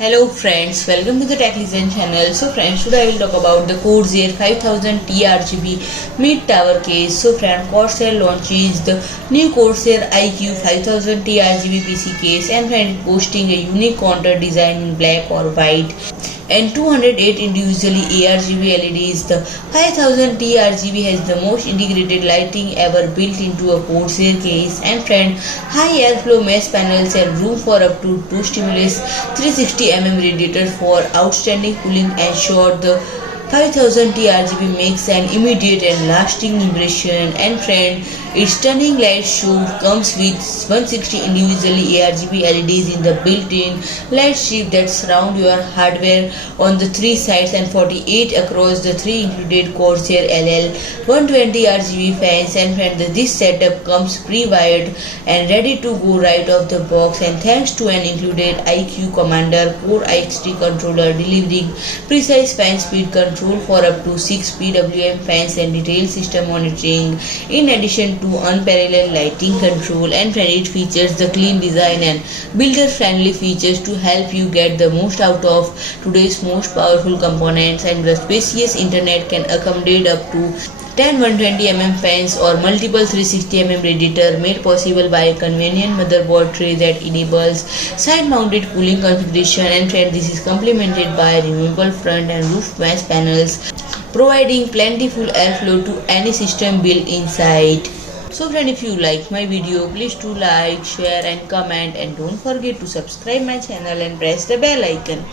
Hello friends, welcome to the Tech Listen channel. So friends, today I will talk about the CORSAIR 5000T RGB mid-tower case. So friend, CORSAIR launches the new CORSAIR iCUE 5000T RGB PC case, and friend, boasting a unique contour design in black or white and 208 individually RGB LEDs. The 5000T RGB has the most integrated lighting ever built into a CORSAIR case, and friend, high airflow mesh panels and room for up to 2 stimulus 360 radiators for outstanding cooling ensure the 5000T RGB makes an immediate and lasting impression. And friend, its stunning light show comes with 160 individually RGB LEDs in the built-in light strip that surround your hardware on the 3 sides and 48 across the 3 included CORSAIR LL120 RGB fans. And friend, this setup comes pre-wired and ready to go right off the box, and thanks to an included iCUE Commander Core IXT controller delivering precise fan speed control for up to 6 PWM fans and detailed system monitoring, in addition to unparalleled lighting control. And friend, it features the clean design and builder friendly features to help you get the most out of today's most powerful components. And the spacious internet can accommodate up to 10 120 fans or multiple 360 radiator, made possible by a convenient motherboard tray that enables side-mounted cooling configuration. And friend, this is complemented by removable front and roof mesh panels, providing plentiful airflow to any system built inside. So friend, if you like my video, please do like, share and comment, and don't forget to subscribe my channel and press the bell icon.